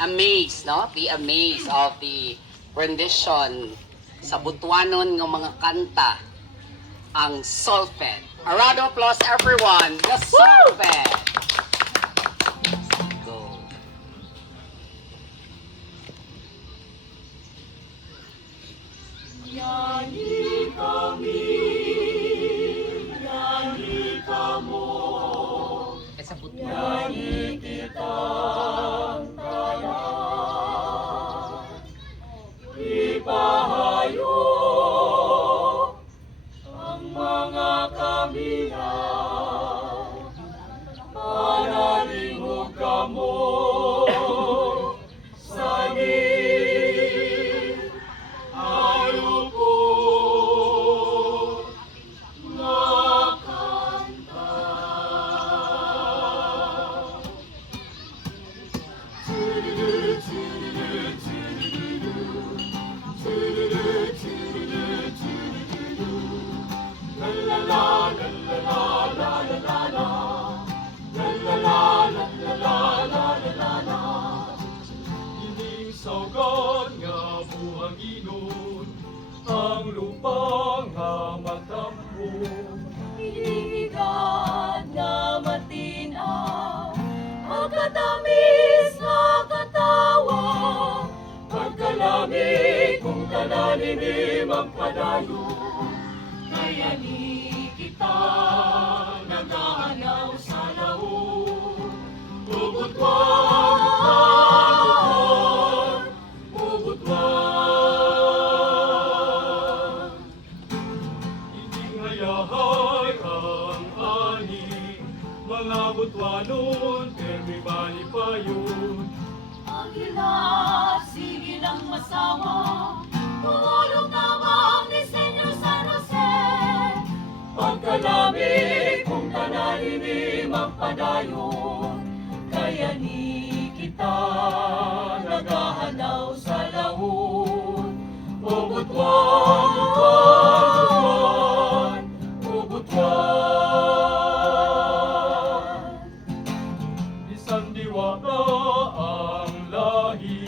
amazed, no? Be amazed of the rendition sa Butuanon ng mga kanta, ang Solfed. A round of applause everyone, the Solfed! Go. Yani kami, yani kamo, Sa Butuanon. yani kitang tanan. Ipahayo ang mga kamingaw, manalingog kamo sa gilid. Ayaw po makanta. La la la la la la la la. La la la la la la la la la. Ining saugan nga buhang inon, ang lupang nga matampo. Hiligan nga matinaw, magkatamis nga katawa, Pagkalami kung tananim ang padayo, kaya ni kita nagahanaw sa laon. Ubutwan, ubutwan. Itinghayahay ang ani, mga butwanon, permi balipayon. ang hila, sige lang masawa, tulong tawag ni Senyor San Jose. Pagkalami kung tananim ang padayon, kaya ni kita nagahanaw sa laon. Ubutwan, ubutwan. Isang diwata ang lahi,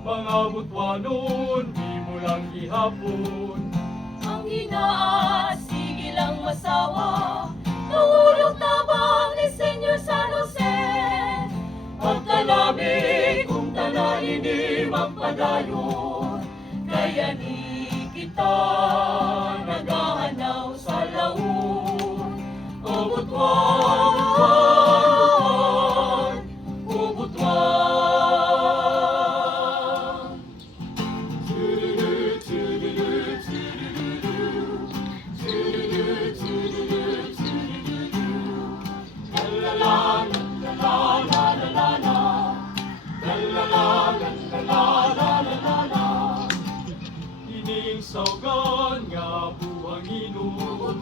mga butwanon, di mo lang ihapon. Ang hina, sige lang masawa, tulong tabang ni Senyor San Jose. Pagkalami kung tananim ang padayon, kaya ni kita nagahanaw sa laon. Ubutwan, ubutwan. La la la la la la la la. La la la la la la la la la. Ining saugan nga buhang inon,